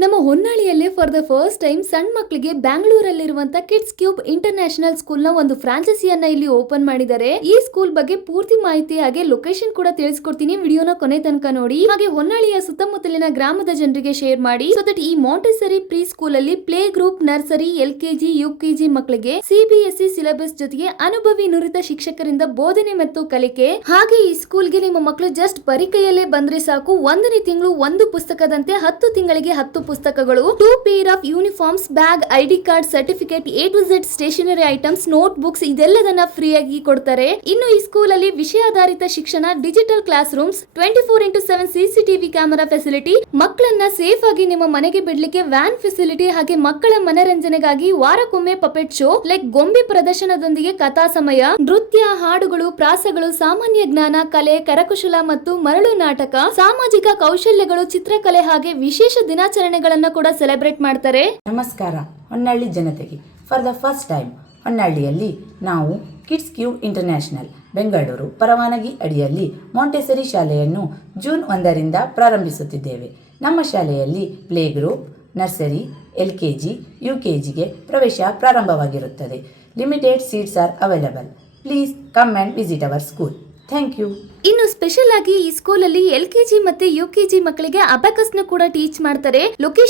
ನಮ್ಮ ಹೊನ್ನಾಳಿಯಲ್ಲಿ for the first time ಸಣ್ಣ ಮಕ್ಕಳಿಗೆ ಬ್ಯಾಂಗ್ಳೂರಲ್ಲಿರುವಂತ ಕಿಡ್ಸ್ ಕ್ಯೂಬ್ ಇಂಟರ್ನ್ಯಾಷನಲ್ ಸ್ಕೂಲ್ ನ ಒಂದು ಫ್ರಾಂಚೈಸಿಯನ್ನ ಇಲ್ಲಿ ಓಪನ್ ಮಾಡಿದ್ದಾರೆ. ಈ ಸ್ಕೂಲ್ ಬಗ್ಗೆ ಪೂರ್ತಿ ಮಾಹಿತಿ ಹಾಗೆ ಲೊಕೇಶನ್ ಕೂಡ ತಿಳಿಸ್ಕೊಡ್ತೀನಿ. ವಿಡಿಯೋನ ಕೊನೆ ತನಕ ನೋಡಿ. ಹಾಗೆ ಹೊನ್ನಾಳಿಯ ಸುತ್ತಮುತ್ತಲಿನ ಗ್ರಾಮದ ಜನರಿಗೆ ಶೇರ್ ಮಾಡಿ ಸೊ ದಟ್ ಈ ಮಾಂಟೆಸರಿ ಪ್ರೀ ಸ್ಕೂಲ್ ಅಲ್ಲಿ play group, nursery, LKG, UKG ಮಕ್ಕಳಿಗೆ CBSE ಸಿಲೆಬಸ್ ಜೊತೆಗೆ ಅನುಭವಿ ನುರಿತ ಶಿಕ್ಷಕರಿಂದ ಬೋಧನೆ ಮತ್ತು ಕಲಿಕೆ. ಹಾಗೆ ಈ ಸ್ಕೂಲ್ಗೆ ನಿಮ್ಮ ಮಕ್ಕಳು ಜಸ್ಟ್ ಬರಿಕೈಯಲ್ಲೇ ಬಂದ್ರೆ ಸಾಕು. 1ನೇ ತಿಂಗಳು ಒಂದು ಪುಸ್ತಕದಂತೆ 10 ತಿಂಗಳಿಗೆ 10 ಪುಸ್ತಕಗಳು, 2 pair of uniforms, bag, ID card, certificate, A to Z stationery items, note books ಇದೆಲ್ಲದನ್ನ ಫ್ರೀ ಆಗಿ ಕೊಡ್ತಾರೆ. ಇನ್ನು ಈ ಸ್ಕೂಲ್ ಅಲ್ಲಿ ವಿಷಯಾಧಾರಿತ ಶಿಕ್ಷಣ, digital class rooms, 24x7 CCTV camera facility, ಮಕ್ಕಳನ್ನ ಸೇಫ್ ಆಗಿ ನಿಮ್ಮ ಮನೆಗೆ ಬಿಡ್ಲಿಕ್ಕೆ ವ್ಯಾನ್ ಫೆಸಿಲಿಟಿ, ಹಾಗೆ ಮಕ್ಕಳ ಮನರಂಜನೆಗಾಗಿ ವಾರಕ್ಕೊಮ್ಮೆ ಪಪೆಟ್ ಶೋ ಲೈಕ್ ಗೊಂಬೆ ಪ್ರದರ್ಶನದೊಂದಿಗೆ ಕಥಾ ಸಮಯ, ನೃತ್ಯ, ಹಾಡುಗಳು, ಪ್ರಾಸಗಳು, ಸಾಮಾನ್ಯ ಜ್ಞಾನ, ಕಲೆ, ಕರಕುಶಲ ಮತ್ತು ಮರಳು ನಾಟಕ, ಸಾಮಾಜಿಕ ಕೌಶಲ್ಯಗಳು, ಚಿತ್ರಕಲೆ ಹಾಗೆ ವಿಶೇಷ ದಿನಾಚರಣೆಗಳನ್ನ ಕೂಡ ಸೆಲೆಬ್ರೇಟ್ ಮಾಡ್ತಾರೆ. ನಮಸ್ಕಾರ ಹೊನ್ನಾಳಿ ಜನತೆಗೆ. ಫಾರ್ ದ ಫಸ್ಟ್ ಟೈಮ್ ಹೊನ್ನಾಳಿಯಲ್ಲಿ ನಾವು ಕಿಡ್ಸ್ ಕ್ಯೂಬ್ ಇಂಟರ್ನ್ಯಾಷನಲ್ ಬೆಂಗಳೂರು ಪರವಾನಗಿ ಅಡಿಯಲ್ಲಿ ಮಾಂಟೆಸರಿ ಶಾಲೆಯನ್ನು ಜೂನ್ 1ರಿಂದ ಪ್ರಾರಂಭಿಸುತ್ತಿದ್ದೇವೆ. ನಮ್ಮ ಶಾಲೆಯಲ್ಲಿ ಪ್ಲೇ ಗ್ರೂಪ್, ನರ್ಸರಿ, LKG, UKGಗೆ ಪ್ರವೇಶ ಪ್ರಾರಂಭವಾಗಿರುತ್ತದೆ. Limited seats are available. Please come and visit our school. Thank you. ಇನ್ನು ಸ್ಪೆಷಲ್ ಆಗಿ ಈ ಸ್ಕೂಲ್ ಅಲ್ಲಿ LKG ಮತ್ತೆ UKG ಮಕ್ಕಳಿಗೆ ಅಬಾಕಸ್ ನ ಕೂಡ ಟೀಚ್ ಮಾಡ್ತಾರೆ. ಲೊಕೇಶನ್